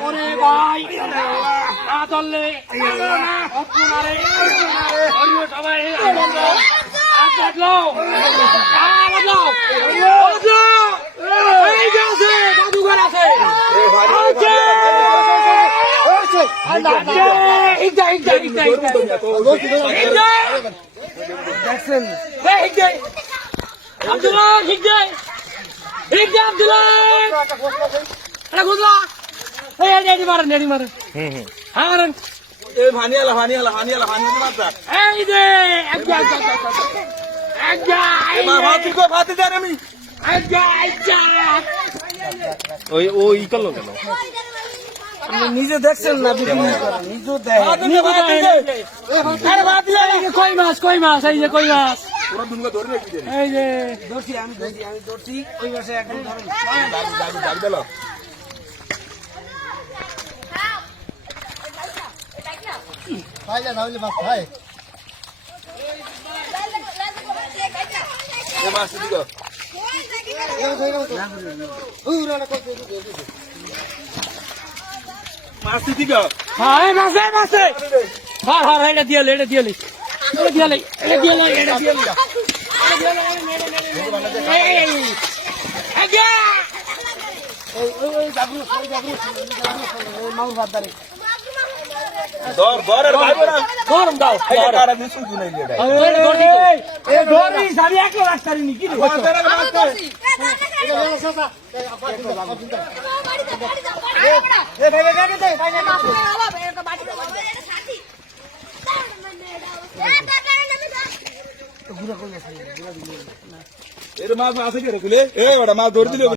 ওরে ভাই না ধরলে সবাই দেখলো জাদুঘর আছে নিজে দেখছেন না কই মাছ এই যে কই মাছ এই যে ধরছি আমি ধরছি ওই মাসে একদম এটা দিয়ালি গরম দাও এর মাছ আছে কি রে মাছ ধরে দিল